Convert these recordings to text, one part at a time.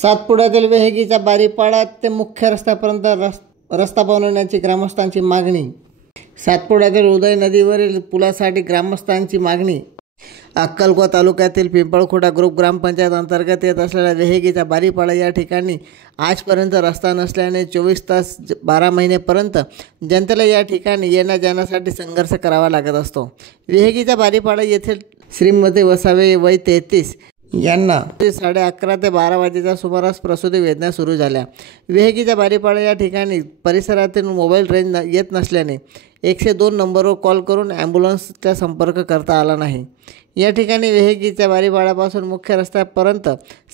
सातपुड्यातील वेहगीच्या बारीपाडा ते मुख्य रस्त्यापर्यंत रस्ता बनवण्याची ग्रामस्थांची मागणी। सातपुड्यातील उदय नदीवरील पुलासाठी ग्रामस्थांची मागणी। अक्कलकोवा तालुक्यातील पिंपळखुटा ग्रुप ग्रामपंचायत अंतर्गत येत असलेल्या वेहगीच्या बारीपाडा या ठिकाणी आजपर्यंत रस्ता नसल्याने 24 तास 12 महिनेपर्यंत जनतेला या ठिकाणी येण्या जाण्यासाठी संघर्ष करावा लागत असतो। वेहगीच्या बारीपाडा येथील श्रीमती वसावे वय 33 यांना 11:30 ते 12 वाजेच्या सुमारास प्रसूती वेदना सुरू झाल्या। वेहगीच्या बारीपाडा या ठिकाणी परिसरातील मोबाईल रेंज येत नसल्याने 102 नंबरवर कॉल करून ॲम्ब्युलन्सचा संपर्क करता आला नाही। या ठिकाणी वेहगीच्या बारीपाड्यापासून मुख्य रस्त्यापर्यंत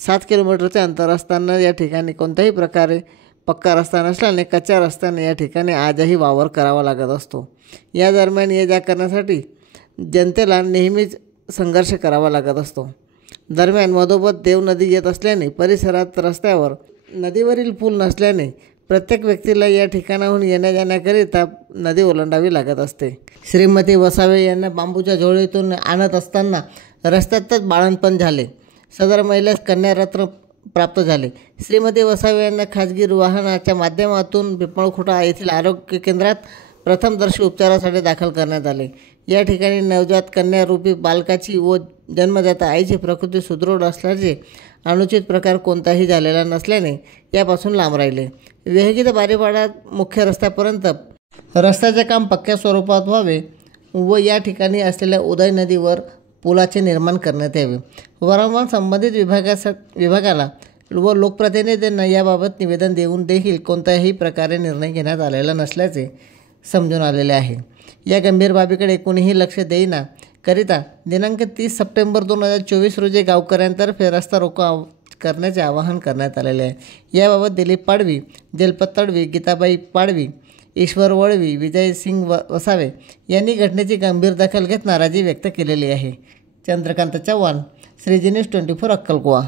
7 किलोमीटरचे अंतर असताना या ठिकाणी कोणत्याही प्रकारे पक्का रस्ता नसल्याने कच्च्या रस्त्याने या ठिकाणी आजही वावर करावा लागत असतो। या दरम्यान ये जा करण्यासाठी जनतेला नेहमीच संघर्ष करावा लागत असतो। दरम्यान मधोमध देव नदी येत असल्याने परिसरात रस्त्यावर नदीवरील पूल नसल्याने प्रत्येक व्यक्तीला या ठिकाणाहून येण्या जाण्याकरिता नदी ओलांडावी लागत असते। श्रीमती वसावे यांना बांबूच्या झोळीतून आणत असताना रस्त्यातच बाळंतपण झाले। सदर महिलेस कन्यारत्न प्राप्त झाले। श्रीमती वसावे यांना खाजगी वाहनाच्या माध्यमातून पिंपळखुटा येथील आरोग्य केंद्रात प्रथमदर्शी उपचारासाठी दाखल करण्यात आले। या ठिकाणी नवजात कन्यारूपी बालकाची व जन्मदाता आईची प्रकृती सुदृढ असल्याचे अनुचित प्रकार कोणताही झालेला नसल्याने यापासून लांब राहिले। वेहगीच्या बारीपाडा मुख्य रस्त्यापर्यंत रस्त्याचे काम पक्क्या स्वरूपात व्हावे व या ठिकाणी असलेल्या उदय नदीवर पुलाचे निर्माण करण्यात यावे। वारंवार संबंधित विभागाला व लोकप्रतिनिधींना याबाबत निवेदन देऊन देखील कोणत्याही प्रकारे निर्णय घेण्यात आलेला नसल्याचे समजून आलेले आहे। या गंभीर बाबीकडे कोणीही लक्ष देईना करिता दिनांक 30 सप्टेंबर 2024 रोजी गावकऱ्यांतर्फे रस्ता रोको करण्याचे आवाहन करण्यात आलेले आहे। याबाबत दिलीप पाडवी, जलपत तडवी, गीताबाई पाडवी, ईश्वर वळवी, विजय सिंग वसावे यांनी घटनेची गंभीर दखल घेत नाराजी व्यक्त केलेली आहे। चंद्रकांत चव्हाण, श्रीजी न्यूज 24 अक्कलकोवा।